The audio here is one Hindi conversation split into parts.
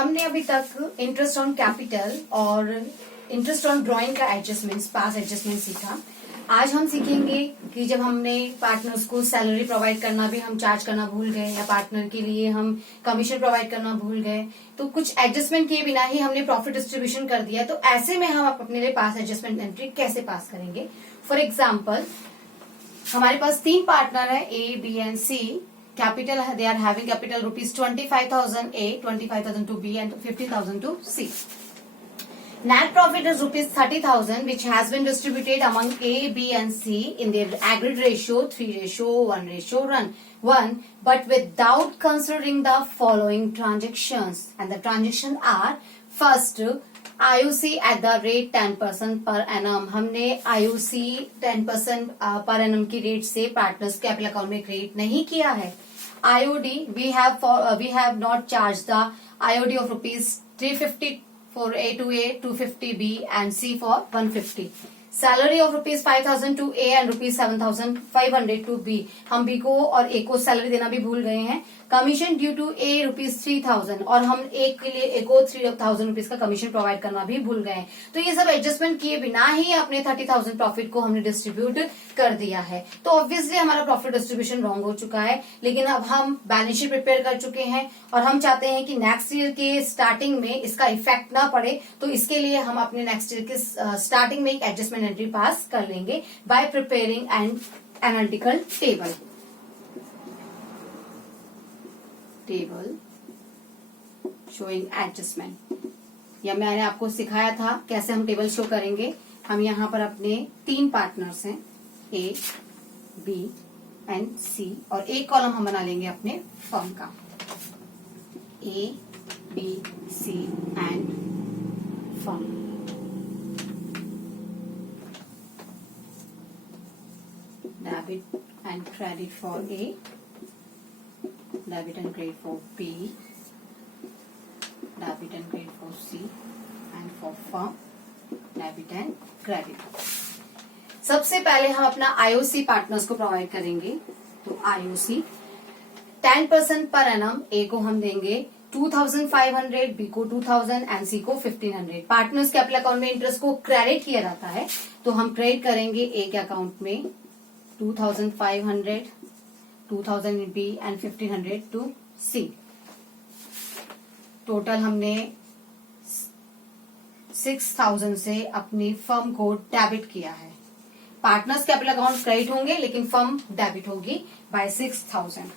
हमने अभी तक इंटरेस्ट ऑन कैपिटल और इंटरेस्ट ऑन ड्राइंग का एडजस्टमेंट, पास एडजस्टमेंट सीखा। आज हम सीखेंगे कि जब हमने पार्टनर्स को सैलरी प्रोवाइड करना भी हम चार्ज करना भूल गए या पार्टनर के लिए हम कमीशन प्रोवाइड करना भूल गए, तो कुछ एडजस्टमेंट किए बिना ही हमने प्रॉफिट डिस्ट्रीब्यूशन कर दिया, तो ऐसे में हम अपने लिए पास एडजस्टमेंट एंट्री कैसे पास करेंगे। फॉर एग्जाम्पल, हमारे पास 3 पार्टनर है A, B and C. Capital they are having capital rupees 25,000 A, 25,000 to B and 50,000 to C. Net profit is rupees 30,000, which has been distributed among A, B, and C in their aggregate ratio 3:1:1, but without considering the following transactions. And the transactions are: first, IOC at the rate 10% per annum. हमने IOC 10% per annum की रेट से पार्टनर्स कैपिटल अकाउंट में क्रिएट नहीं किया है। IOD we have not charged the IOD of rupees 350 for A to A, 250 B and C for 150. Salary of rupees 5,000 to A and rupees 7,500 to B. हम B को और A को सैलरी देना भी भूल गए हैं। Commission due to A rupees 3,000 और हम A के लिए A को 3,000 रुपीज का कमीशन प्रोवाइड करना भी भूल गए हैं। तो ये सब एडजस्टमेंट किए बिना ही अपने 30,000 प्रॉफिट को हमने डिस्ट्रीब्यूट कर दिया है। तो ऑब्वियसली हमारा प्रॉफिट डिस्ट्रीब्यूशन रॉन्ग हो चुका है, लेकिन अब हम बैलेंस शीट प्रिपेयर कर चुके हैं और हम चाहते हैं कि नेक्स्ट ईयर के स्टार्टिंग में इसका इफेक्ट ना पड़े। तो इसके लिए हम अपने नेक्स्ट ईयर के स्टार्टिंग में एक एडजस्टमेंट एंट्री पास कर लेंगे bye preparing an analytical table showing adjustment. या मैंने आपको सिखाया था कैसे हम टेबल शो करेंगे। हम यहाँ पर अपने 3 पार्टनर्स हैं ए, बी एंड सी, और एक कॉलम हम बना लेंगे अपने फर्म का A, B, C and firm. Debit and credit for A, debit and credit for B, debit and credit for C, and for firm, debit and credit. सबसे पहले हम अपना IOC पार्टनर्स को प्रोवाइड करेंगे। तो IOC 10% पर एनम A को हम देंगे 2,500, B को 2,000 एंड C को 1,500। पार्टनर्स कैपिटल अकाउंट में इंटरेस्ट को क्रेडिट किया जाता है, तो हम क्रेडिट करेंगे A के अकाउंट में 2,500, 2,000 B and 1,500 to C। Total हमने 6,000 से अपनी फर्म को डेबिट किया है। पार्टनर्स कैपिटल अकाउंट क्रेडिट होंगे लेकिन फर्म डेबिट होगी by 6,000।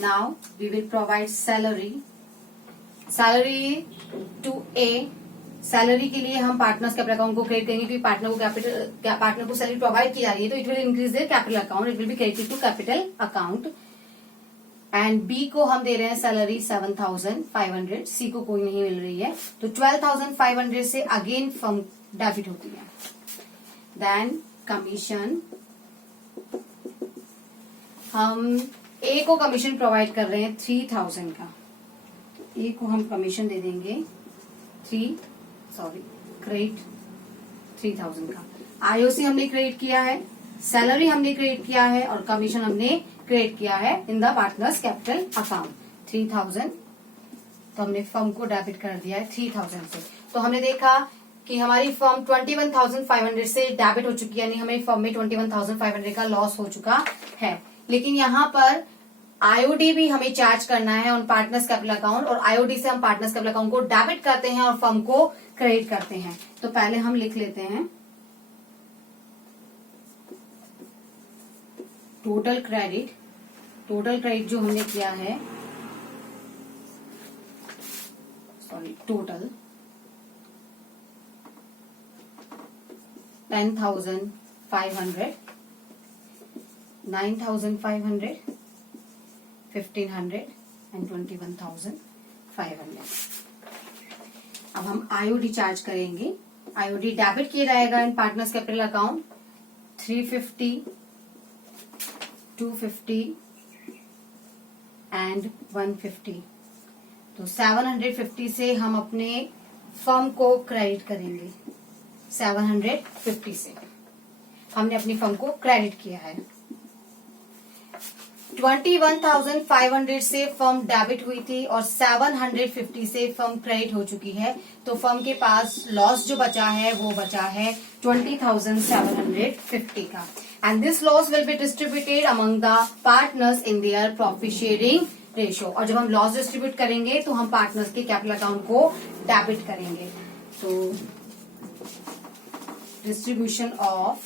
Now we will provide salary to A. Salary के लिए हम पार्टनर्स कैपिटल अकाउंट को क्रेडिट करेंगे क्योंकि पार्टनर को सैलरी प्रोवाइड की जा रही है, तो it will increase their capital account, it will be credited to capital account. And B को हम दे रहे हैं सैलरी 7,500, सी को कोई नहीं मिल रही है, तो 12,500 से अगेन फर्म डेबिट होती है। देन कमीशन, हम ए को कमीशन प्रोवाइड कर रहे हैं 3,000 का। ए को हम कमीशन दे देंगे क्रेडिट 3,000 का। आईओसी हमने क्रेडिट किया है, सैलरी हमने क्रेडिट किया है और कमीशन हमने क्रेडिट किया है in the partners capital account 3,000। तो हमने फर्म को डेबिट कर दिया है 3,000 से। तो हमने देखा कि हमारी फर्म 21,500 से डेबिट हो चुकी है, यानी हमें फर्म में 21,500 का लॉस हो चुका है। लेकिन यहाँ पर आईओडी भी हमें चार्ज करना है ऑन पार्टनर्स कैपिटल अकाउंट, और आईओडी से हम पार्टनर्स कैपिटल अकाउंट को डेबिट करते हैं और फर्म को क्रेडिट करते हैं। तो पहले हम लिख लेते हैं टोटल क्रेडिट जो हमने किया है, टोटल 10,500, 9,500, 1,500 एंड 21,500। अब हम आईओडी चार्ज करेंगे। आईओडी डेबिट किया जाएगा इन पार्टनर्स कैपिटल अकाउंट 350, 250 एंड 150। तो 750 से हम अपने फर्म को क्रेडिट करेंगे। 750 से हमने अपनी फर्म को क्रेडिट किया है। 21,500 से फर्म डेबिट हुई थी और 750 से फर्म क्रेडिट हो चुकी है, तो फर्म के पास लॉस जो बचा है वो बचा है 20,750 का। And this loss will be distributed among the partners in their profit sharing ratio. और जब हम लॉस डिस्ट्रीब्यूट करेंगे तो हम पार्टनर्स के कैपिटल अकाउंट को डेबिट करेंगे। तो डिस्ट्रीब्यूशन ऑफ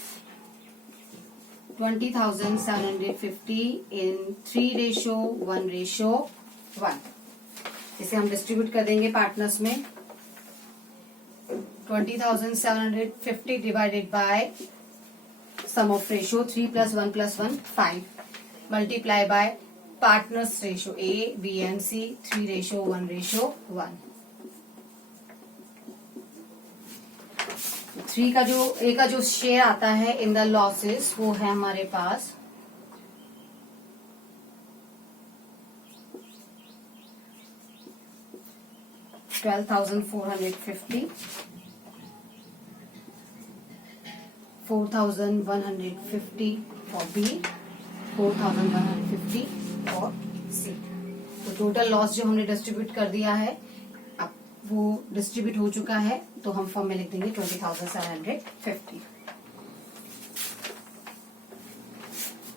20,750 in 3:1:1, इसे हम डिस्ट्रीब्यूट कर देंगे पार्टनर्स में। 20,750 divided by sum of ratio 3 + 1 + 1 5 multiply by partners ratio A, B and C 3:1:1। 3 का जो A का जो शेयर आता है इन द लॉसेस वो है हमारे पास 12,450, 4,150 फॉर B, 4,150 फॉर C। तो टोटल लॉस जो हमने डिस्ट्रीब्यूट कर दिया है अब वो डिस्ट्रीब्यूट हो चुका है, तो हम फॉर्म में लिख देंगे 20,750।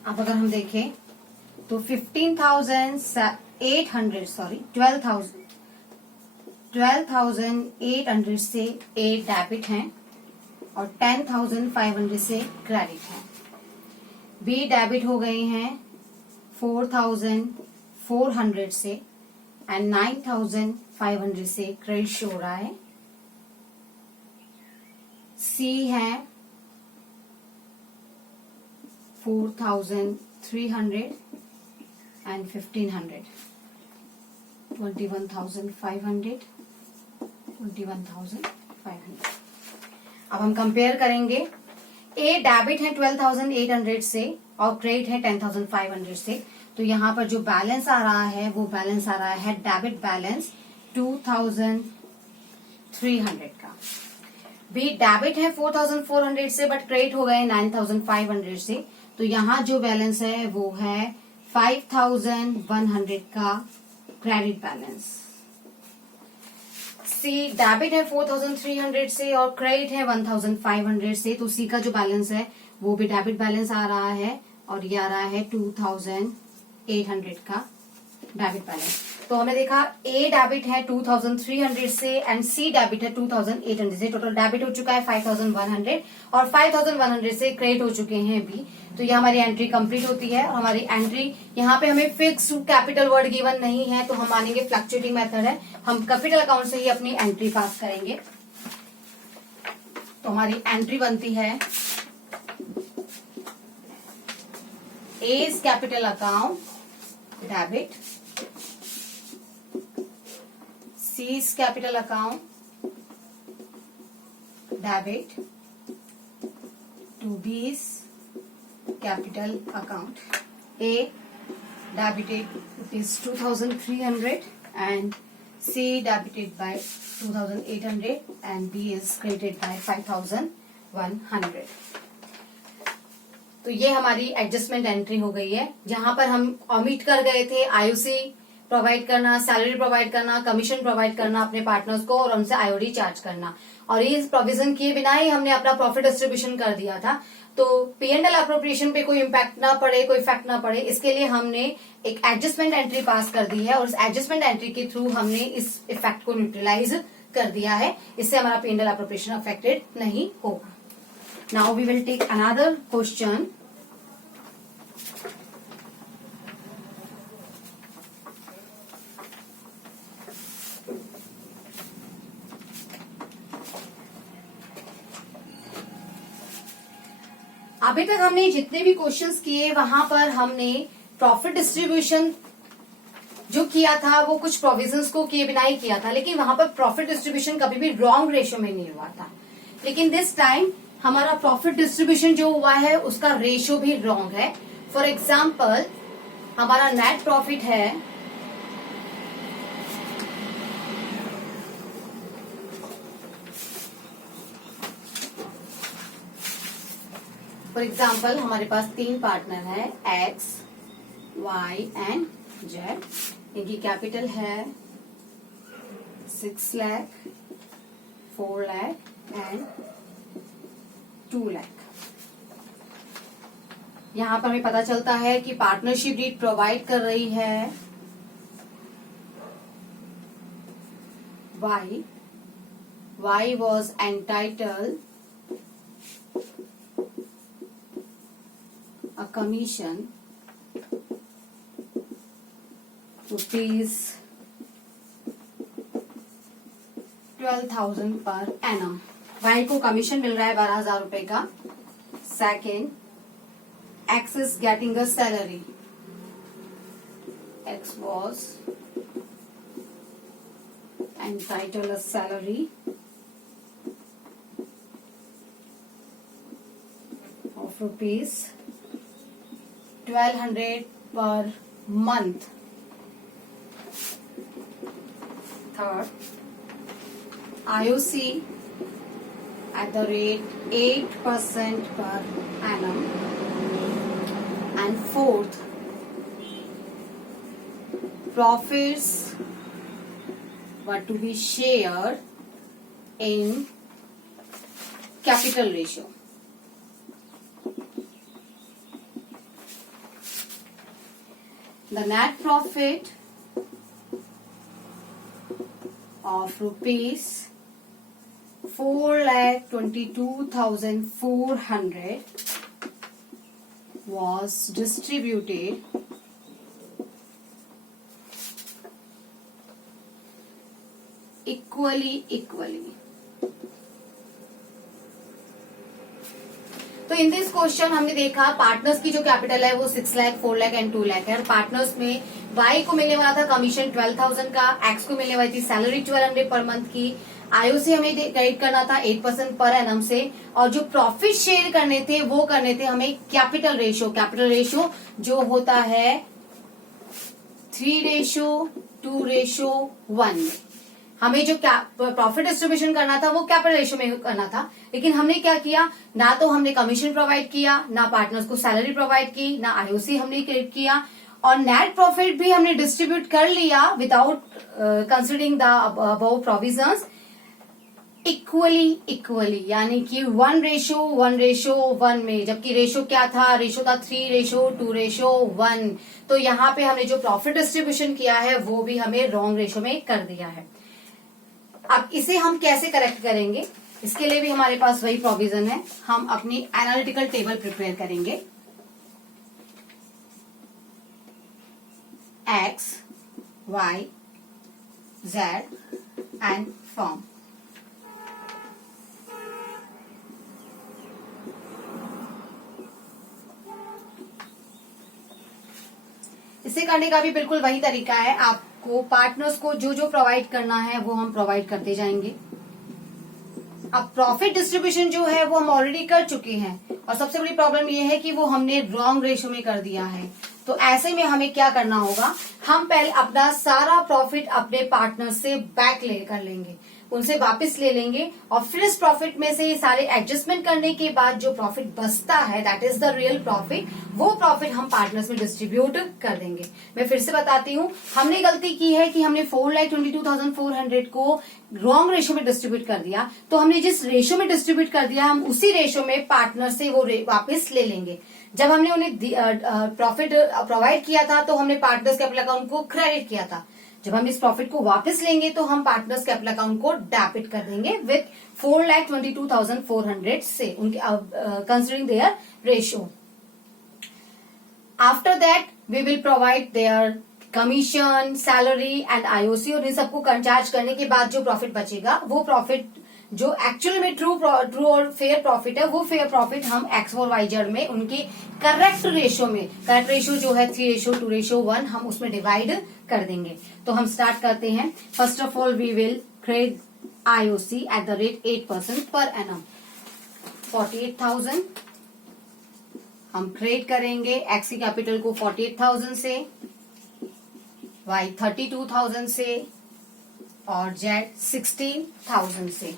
अब अगर हम देखें तो 12,800 से A डेबिट है और 10,500 से क्रेडिट है। B डेबिट हो गए हैं 4,400 से एंड 9,500 से क्रेडिट शो हो रहा है। C है 4,300 एंड 1,500, 21,500, 21,500। अब हम कंपेयर करेंगे। A डेबिट है 12,800 से और क्रेडिट है 10,500 से, तो यहाँ पर जो बैलेंस आ रहा है वो बैलेंस आ रहा है डेबिट बैलेंस 2,300 का। B डेबिट है 4,400 से बट क्रेडिट हो गए 9,500 से, तो यहाँ जो बैलेंस है वो है 5,100 का क्रेडिट बैलेंस। C डेबिट है 4,300 से और क्रेडिट है 1,500 से, तो C का जो बैलेंस है वो भी डेबिट बैलेंस आ रहा है और ये आ रहा है 2,800 का डेबिट बैलेंस। तो हमने देखा A डेबिट है 2,300 से एंड C डेबिट है 2,800 से। टोटल डेबिट हो चुका है 5,100 और 5,100 से क्रेडिट हो चुके हैं B। तो ये हमारी एंट्री कंप्लीट होती है और हमारी एंट्री यहाँ पे हमें फिक्स कैपिटल वर्ड गिवन नहीं है, तो हम मानेंगे फ्लक्चुएटिंग मेथड है। हम कैपिटल अकाउंट से ही अपनी एंट्री पास करेंगे। तो हमारी एंट्री बनती है A's capital account debit, C's capital account debit to B's capital account. A debited rupees 2,300 and C debited by 2,800 and B is credited by 5,100. तो ये हमारी एडजस्टमेंट एंट्री हो गई है, जहां पर हम ऑमिट कर गए थे आईओसी प्रोवाइड करना, सैलरी प्रोवाइड करना, कमीशन प्रोवाइड करना अपने पार्टनर्स को और उनसे आईओडी चार्ज करना, और ये प्रोविजन किए बिना ही हमने अपना प्रॉफिट डिस्ट्रीब्यूशन कर दिया था। तो P&L अप्रोप्रिएशन पे कोई इम्पैक्ट ना पड़े, कोई इफेक्ट ना पड़े, इसके लिए हमने एक एडजस्टमेंट एंट्री पास कर दी है और इस एडजस्टमेंट एंट्री के थ्रू हमने इस इफेक्ट को न्यूट्रलाइज कर दिया है। इससे हमारा P&L अप्रोप्रिएशन अफेक्टेड नहीं होगा। Now we will take another question. अभी तक हमने जितने भी क्वेश्चंस किए वहां पर हमने प्रॉफिट डिस्ट्रीब्यूशन जो किया था वो कुछ प्रोविजंस को किए बिना ही किया था, लेकिन वहां पर प्रॉफिट डिस्ट्रीब्यूशन कभी भी रॉन्ग रेशियो में नहीं हुआ था। लेकिन दिस टाइम हमारा प्रॉफिट डिस्ट्रीब्यूशन जो हुआ है उसका रेशियो भी रॉन्ग है। फॉर एग्जाम्पल हमारा नेट प्रॉफिट है फॉर एग्जाम्पल हमारे पास 3 पार्टनर है X, Y एंड Z। इनकी कैपिटल है 6 लाख, 4 लाख एंड 2 लाख। यहां पर हमें पता चलता है कि पार्टनरशिप डीड प्रोवाइड कर रही है Y was entitled a commission rupees 12,000 per annum। Y को कमीशन मिल रहा है 12,000 रुपए का। Second, X is getting a salary। X was entitled a salary of rupees 1,200 per month। Third, IOC at the rate 8% per annum। And fourth, profits were to be shared in capital ratio। The net profit of rupees 4,22,400 was distributed equally। तो इन दिस क्वेश्चन हमने देखा पार्टनर्स की जो कैपिटल है वो 6 लाख, 4 लाख एंड 2 लाख है। और पार्टनर्स में वाई को मिलने वाला था कमीशन 12,000 का, एक्स को मिलने वाली थी सैलरी 1,200 पर मंथ की, आईओसी हमें क्रेडिट करना था 8% पर एनम से, और जो प्रॉफिट शेयर करने थे वो करने थे हमें कैपिटल रेशियो जो होता है 3:2:1। हमें जो प्रॉफिट डिस्ट्रीब्यूशन करना था वो कैपिटल रेशियो में करना था, लेकिन हमने क्या किया, ना तो हमने कमीशन प्रोवाइड किया, ना पार्टनर्स को सैलरी प्रोवाइड की, ना आईओसी हमने क्रेडिट किया, और नेट प्रॉफिट भी हमने डिस्ट्रीब्यूट कर लिया without considering the above provisions equally, यानी कि 1:1:1 में, जबकि रेशियो क्या था, रेशियो था 3:2:1। तो यहाँ पे हमने जो प्रॉफिट डिस्ट्रीब्यूशन किया है वो भी हमें रॉन्ग रेशियो में कर दिया है। अब इसे हम कैसे करेक्ट करेंगे, इसके लिए भी हमारे पास वही प्रोविजन है। हम अपनी एनालिटिकल टेबल प्रिपेयर करेंगे। X, Y, Z and form. इसे करने का भी बिल्कुल वही तरीका है। आपको पार्टनर्स को जो जो प्रोवाइड करना है वो हम प्रोवाइड करते जाएंगे। अब प्रॉफिट डिस्ट्रीब्यूशन जो है वो हम ऑलरेडी कर चुके हैं, और सबसे बड़ी प्रॉब्लम ये है कि वो हमने रॉन्ग रेशियो में कर दिया है। तो ऐसे में हमें क्या करना होगा, हम पहले अपना सारा प्रॉफिट अपने पार्टनर से बैक कर लेंगे, उनसे वापस ले लेंगे, और फिर इस प्रॉफिट में से सारे एडजस्टमेंट करने के बाद जो प्रॉफिट बचता है that is the real profit, वो प्रॉफिट हम पार्टनर्स में डिस्ट्रीब्यूट कर देंगे। मैं फिर से बताती हूँ, हमने गलती की है कि हमने 4,22,400 को रॉन्ग रेशियो में डिस्ट्रीब्यूट कर दिया। तो हमने जिस रेशियो में डिस्ट्रीब्यूट कर दिया हम उसी रेशियो में पार्टनर से वो वापस ले लेंगे। जब हमने उन्हें प्रॉफिट प्रोवाइड किया था तो हमने पार्टनर्स कैपिटल अकाउंट को क्रेडिट किया था। जब हम इस प्रॉफिट को वापस लेंगे तो हम पार्टनर्स कैपिटल अकाउंट को डेबिट कर देंगे विथ 4,22,400 से, उनके considering their ratio. After that we will provide their commission, salary and IOC, और इन सबको चार्ज करने के बाद जो प्रॉफिट बचेगा वो प्रॉफिट जो एक्चुअल में ट्रू और फेयर प्रॉफिट है, वो फेयर प्रॉफिट हम एक्स और वाई जेड में उनके करेक्ट रेशियो जो है 3:2:1 हम उसमें डिवाइड कर देंगे। तो हम स्टार्ट करते हैं। First of all we will credit IOC at the rate 8% per annum. 48,000 हम क्रेडिट करेंगे एक्स की कैपिटल को 48,000 से, वाई 32,000 से, और जेड 16,000 से।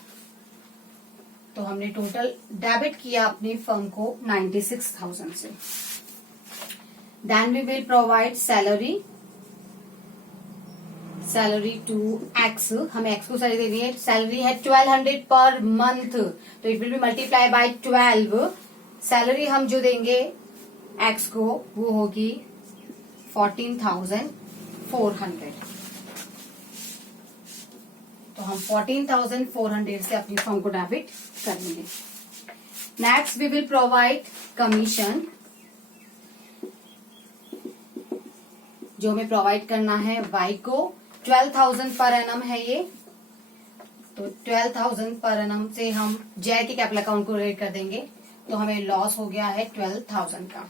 तो हमने टोटल डेबिट किया अपनी फर्म को 96,000 से। Then we will provide salary to X, हमें एक्स को सैलरी देनी है, सैलरी है 1200 पर मंथ, तो it will be multiply by 12, salary हम जो देंगे एक्स को वो होगी 14,400, तो हम 14,400 से अपनी फर्म को डेबिट कर लेंगे। Next we will provide commission, जो हमें प्रोवाइड करना है वाई को 12,000 पर एनम है ये, तो 12,000 पर एनम से हम जेड के कैपिटल अकाउंट को रेट कर देंगे, तो हमें लॉस हो गया है 12,000 का।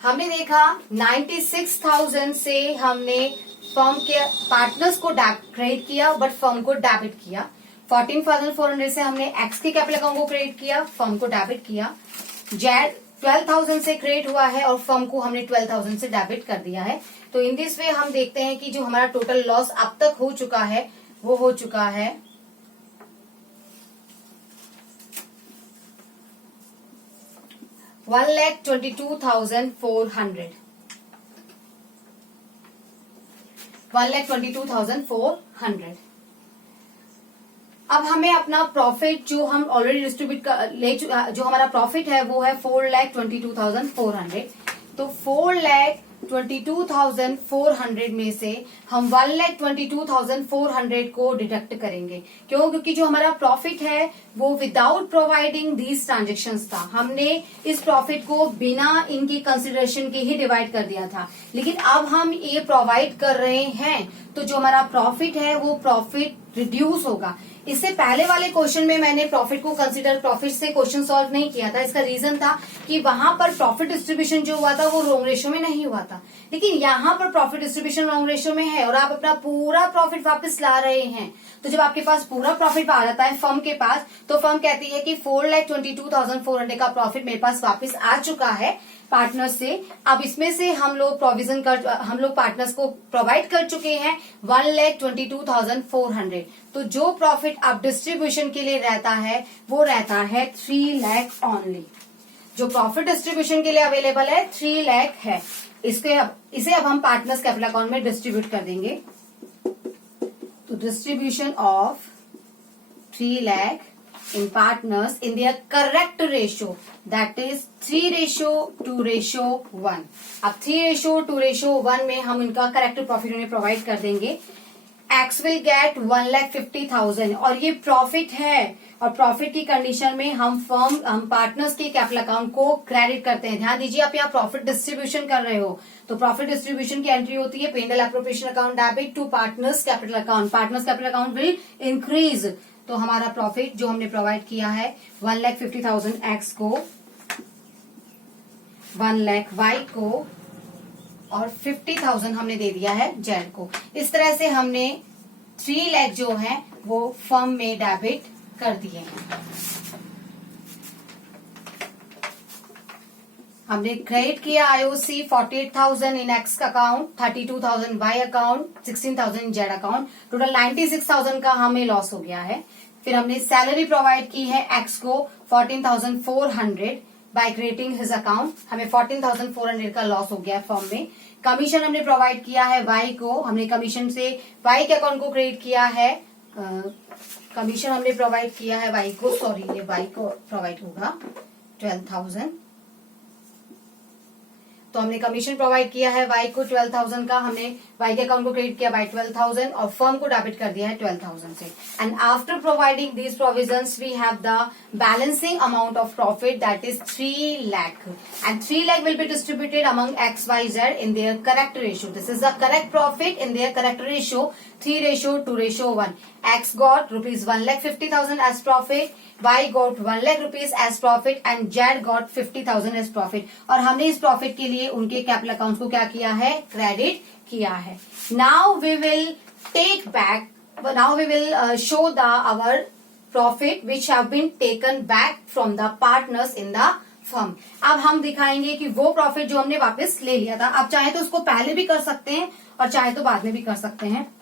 हमने देखा 96,000 से हमने फर्म के पार्टनर्स को क्रेडिट किया बट फर्म को डेबिट किया, 14,400 से हमने एक्स के कैपिटल अकाउंट को क्रेडिट किया, फर्म को डेबिट किया, जेड 12,000 से क्रेडिट हुआ है और फर्म को हमने 12,000 से डेबिट कर दिया है। तो इन दिस वे हम देखते हैं कि जो हमारा टोटल लॉस अब तक हो चुका है वो हो चुका है 1,22,400, 1,22,400। अब हमें अपना प्रॉफिट जो हम ऑलरेडी डिस्ट्रीब्यूट जो हमारा प्रॉफिट है वो है 4,22,400, तो 4,22,400 में से हम 1,22,400 को डिडक्ट करेंगे। क्यों? क्योंकि जो हमारा प्रॉफिट है वो विदाउट प्रोवाइडिंग दीज ट्रांजेक्शन्स था, हमने इस प्रॉफिट को बिना इनकी कंसिडरेशन के ही डिवाइड कर दिया था, लेकिन अब हम ये प्रोवाइड कर रहे हैं तो जो हमारा प्रॉफिट है वो प्रॉफिट रिड्यूस होगा। इससे पहले वाले क्वेश्चन में मैंने प्रॉफिट को कंसीडर प्रॉफिट से क्वेश्चन सॉल्व नहीं किया था, इसका रीजन था कि वहां पर प्रॉफिट डिस्ट्रीब्यूशन जो हुआ था वो रॉन्ग रेशियो में नहीं हुआ था, लेकिन यहाँ पर प्रॉफिट डिस्ट्रीब्यूशन रॉन्ग रेशियो में है और आप अपना पूरा प्रॉफिट वापस ला रहे हैं। तो जब आपके पास पूरा प्रॉफिट आ जाता है फर्म के पास, तो फर्म कहती है कि 4,22,400 का प्रॉफिट मेरे पास वापस आ चुका है पार्टनर्स से। अब इसमें से हम लोग पार्टनर्स को प्रोवाइड कर चुके हैं 1,22,400, तो जो प्रॉफिट अब डिस्ट्रीब्यूशन के लिए रहता है वो रहता है 3 लाख ओनली। जो प्रॉफिट डिस्ट्रीब्यूशन के लिए अवेलेबल है 3 लाख है। इसे अब हम पार्टनर्स कैपिटल अकाउंट में डिस्ट्रीब्यूट कर देंगे। तो distribution of 3 lakh in partners in their correct ratio, that is 3:2:1। अब 3:2:1 में हम इनका करेक्ट प्रॉफिट उन्हें प्रोवाइड कर देंगे। एक्स विल गेट 1,50,000 और ये प्रॉफिट है, और प्रॉफिट की कंडीशन में हम पार्टनर्स के कैपिटल अकाउंट को क्रेडिट करते हैं। ध्यान दीजिए, आप यहाँ प्रॉफिट डिस्ट्रीब्यूशन कर रहे हो, तो प्रॉफिट डिस्ट्रीब्यूशन की एंट्री होती है P and L appropriation account debit to partners capital account. Partners capital account will increase, तो हमारा प्रॉफिट जो हमने प्रोवाइड किया है 1,50,000 एक्स को, 1 लाख वाई को और 50,000 हमने दे दिया है जेड को। इस तरह से हमने 3 लाख जो है वो फर्म में डेबिट कर दिए हैं। हमने क्रेडिट किया आईओसी 48,000 इन एक्स का account, 32,000 Y account, 16,000 Z account, total 96,000 का हमें लॉस हो गया है। फिर हमने सैलरी प्रोवाइड की है एक्स को 14,400 बाय क्रिएटिंग हिज अकाउंट, हमें 14,400 का लॉस हो गया फर्म में। कमीशन हमने प्रोवाइड किया है वाई को, हमने कमीशन से वाई के अकाउंट को क्रेडिट किया है, कमीशन हमने प्रोवाइड किया है वाई को, सॉरी ये वाई को प्रोवाइड होगा 12,000, तो हमने कमीशन प्रोवाइड किया है वाई को 12,000 का, हमने वाई के अकाउंट को क्रेडिट किया बाय 12,000 और फर्म को डेबिट कर दिया है 12,000 से। And after providing these provisions we have the balancing amount of profit that is 3 lakh, and 3 lakh will be distributed among X Y Z in their correct ratio. This is the correct profit in their correct ratio 3:2:1। X got rupees 1,50,000 as profit, Y got 1 lakh rupees as profit and Z got 50,000 as profit। और हमने इस प्रॉफिट के लिए उनके कैपिटल अकाउंट्स को क्या किया है, क्रेडिट किया है। Now we will show our profit which have been taken back from the partners in the firm। अब हम दिखाएंगे कि वो प्रॉफिट जो हमने वापस ले लिया था, आप चाहे तो उसको पहले भी कर सकते हैं और चाहे तो बाद में भी कर सकते हैं।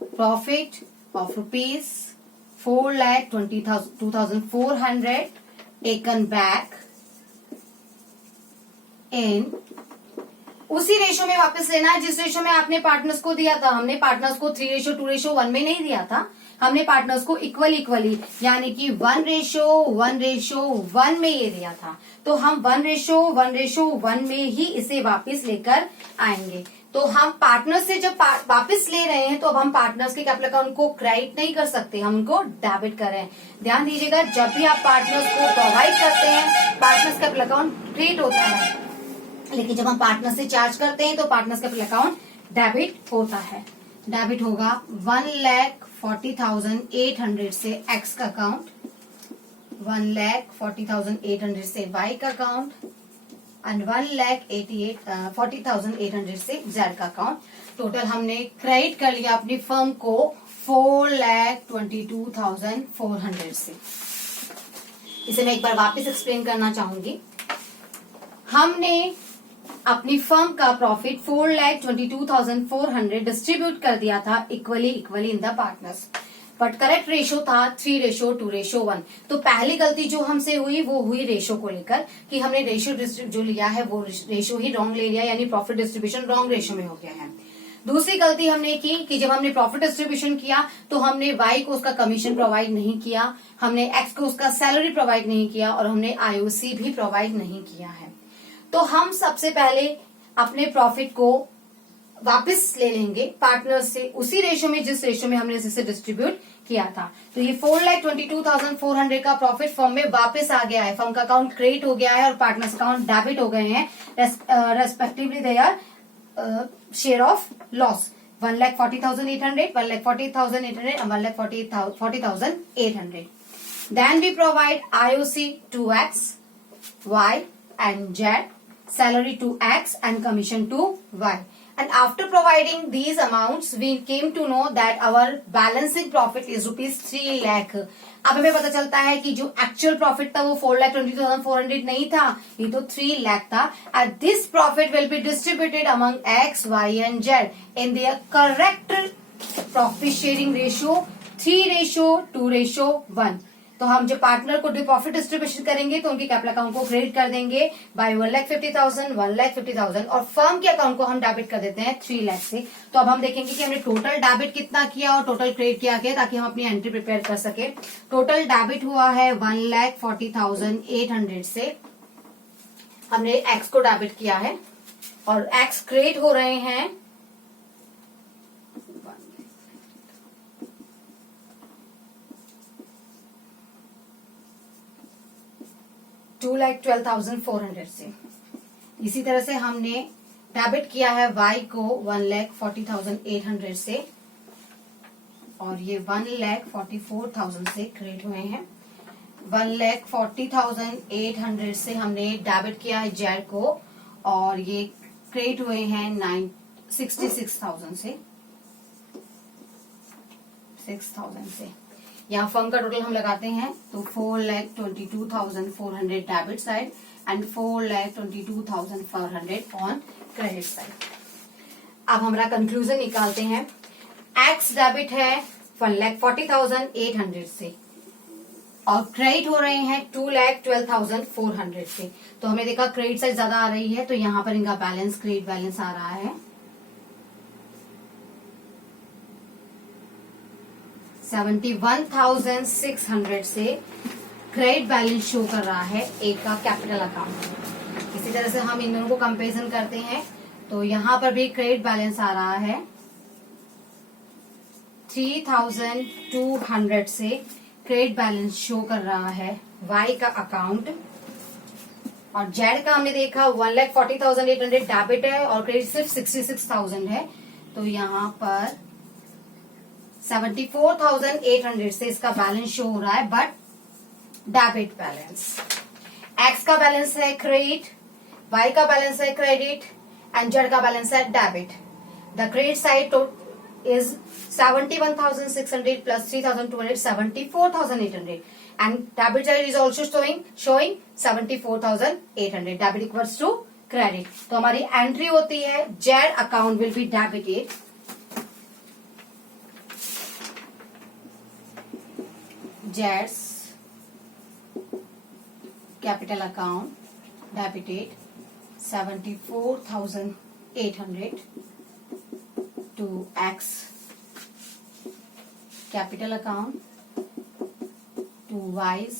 Profit of rupees 4,22,400 taken back in, उसी रेशो में वापस लेना है जिस रेशो में आपने पार्टनर्स को दिया था। हमने पार्टनर्स को 3:2:1 में नहीं दिया था, हमने पार्टनर्स को इक्वली यानी कि 1:1:1 में ये दिया था। तो हम 1:1:1 में ही इसे वापस लेकर आएंगे। तो हम पार्टनर्स से जब वापस ले रहे हैं तो अब हम पार्टनर्स के कैपिटल अकाउंट को क्रेडिट नहीं कर सकते, हम उनको डेबिट कर रहे हैं। ध्यान दीजिएगा, जब भी आप पार्टनर्स को प्रोवाइड करते हैं पार्टनर्स कैपिटल अकाउंट क्रिएट होता है, लेकिन जब हम पार्टनर से चार्ज करते हैं तो पार्टनर्स कैपिटल अकाउंट डेबिट होता है। डेबिट होगा 1,40,800 से एक्स का अकाउंट, 1,40,800 से वाई का अकाउंट एंड 1,40,800 से जेड का अकाउंट। टोटल हमने क्रेडिट कर लिया अपनी फर्म को 4,22,400 से। इसे मैं एक बार वापस एक्सप्लेन करना चाहूंगी। हमने अपनी फर्म का प्रॉफिट 4,22,400 डिस्ट्रीब्यूट कर दिया था equally in the partners, but correct ratio था 3:2:1। तो पहली गलती जो हमसे हुई वो हुई रेशो को लेकर कि हमने रेशो जो लिया है वो रेशो ही रॉन्ग ले लिया, यानी प्रॉफिट डिस्ट्रीब्यूशन रॉन्ग रेशो में हो गया है। दूसरी गलती हमने की कि जब हमने प्रॉफिट डिस्ट्रीब्यूशन किया तो हमने वाई को उसका कमीशन प्रोवाइड नहीं किया, हमने एक्स को उसका सैलरी प्रोवाइड नहीं किया और हमने आईओसी भी प्रोवाइड नहीं किया है। तो हम सबसे पहले अपने प्रॉफिट को वापस ले लेंगे पार्टनर से उसी रेशो में जिस रेशो में हमने इसे डिस्ट्रीब्यूट किया था। तो ये 4,22,400 का प्रॉफिट फर्म में वापस आ गया है, फर्म का अकाउंट क्रेडिट हो गया है और पार्टनर्स अकाउंट डेबिट हो गए हैं respectively their share of loss 1,40,800, 1,40,800 and 1,40,800. Then we provide IOC to X, Y and Z, salary to X and commission to Y. And after providing these amounts, we came to know that our balancing profit is ₹3 lakh. अब हमें पता चलता है कि जो एक्चुअल प्रॉफिट था वो 4,22,400 नहीं था, ये तो 3 लाख था। And this profit will be distributed among X, Y and Z in their correct profit sharing ratio 3:2:1. तो हम जब पार्टनर को प्रॉफिट डिस्ट्रीब्यूशन करेंगे तो उनके कैपिटल अकाउंट को क्रेडिट कर देंगे बाय 1,50,000, 1,50,000 और फर्म के अकाउंट को हम डेबिट कर देते हैं 3 लाख से। तो अब हम देखेंगे कि हमने टोटल डेबिट कितना किया और टोटल क्रेडिट क्या किया ताकि हम अपनी एंट्री प्रिपेयर कर सके। टोटल डेबिट हुआ है 1,40,800 से, हमने एक्स को डेबिट किया है और एक्स क्रेडिट हो रहे हैं 2,12,400 से। इसी तरह से हमने डेबिट किया है वाई को 1,40,800 से और ये 1,44,000 से क्रेडिट हुए हैं। 1,40,800 से हमने डेबिट किया है जेड को और ये क्रेडिट हुए हैं 66,000 से, 6,000 से। यहाँ फर्म का टोटल हम लगाते हैं तो 4,22,400 debit side and 4,22,400 on credit side. अब हमारा कंक्लूजन निकालते हैं। एक्स डेबिट है 1,40,800 से और क्रेडिट हो रहे हैं 2,12,400 से। तो हमें देखा क्रेडिट साइड ज्यादा आ रही है तो यहाँ पर इनका बैलेंस क्रेडिट बैलेंस आ रहा है 71,600 से क्रेडिट बैलेंस शो कर रहा है एक का कैपिटल अकाउंट। इसी तरह से हम इन दोनों को कंपेरिजन करते हैं तो यहाँ पर भी क्रेडिट बैलेंस आ रहा है 3,200 से क्रेडिट बैलेंस शो कर रहा है वाई का अकाउंट और जेड का हमने देखा 1,40,800 डेबिट है और क्रेडिट सिर्फ 66,000 है। तो यहाँ पर 74,800 से इसका बैलेंस शो हो रहा है बट डेबिट बैलेंस। एक्स का बैलेंस है क्रेडिट, वाई का बैलेंस है क्रेडिट एंड जेड का बैलेंस है debit. The credit side is 71,600 plus 3,200, 74,800 and debit side is also showing 74,800. Debit equals to credit. तो हमारी एंट्री होती है Z account will be debited Jades capital account debited 74,800 to X capital account to Y's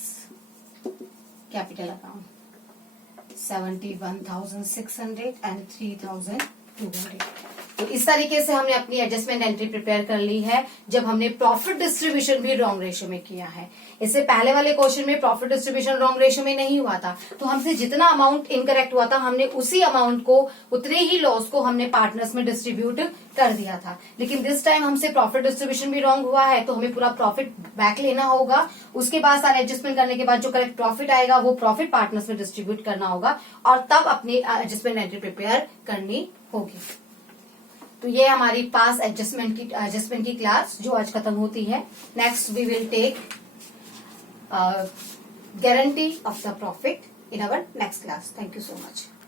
capital account 71,600 and 3,200। तो इस तरीके से हमने अपनी एडजस्टमेंट एंट्री प्रिपेयर कर ली है जब हमने प्रॉफिट डिस्ट्रीब्यूशन भी रॉन्ग रेशियो में किया है। इससे पहले वाले क्वेश्चन में प्रॉफिट डिस्ट्रीब्यूशन रॉन्ग रेशियो में नहीं हुआ था, तो हमसे जितना अमाउंट इनकरेक्ट हुआ था हमने उसी अमाउंट को, उतने ही लॉस को हमने पार्टनर्स में डिस्ट्रीब्यूट कर दिया था। लेकिन दिस टाइम हमसे प्रॉफिट डिस्ट्रीब्यूशन भी रॉन्ग हुआ है, तो हमें पूरा प्रॉफिट बैक लेना होगा। उसके बाद सारे एडजस्टमेंट करने के बाद जो करेक्ट प्रॉफिट आएगा वो प्रॉफिट पार्टनर्स में डिस्ट्रीब्यूट करना होगा और तब अपनी एडजस्टमेंट एंट्री प्रिपेयर करनी होगी। तो ये हमारी पास एडजस्टमेंट की क्लास जो आज खत्म होती है। Next we will take guarantee of the profit in our next class. Thank you so much.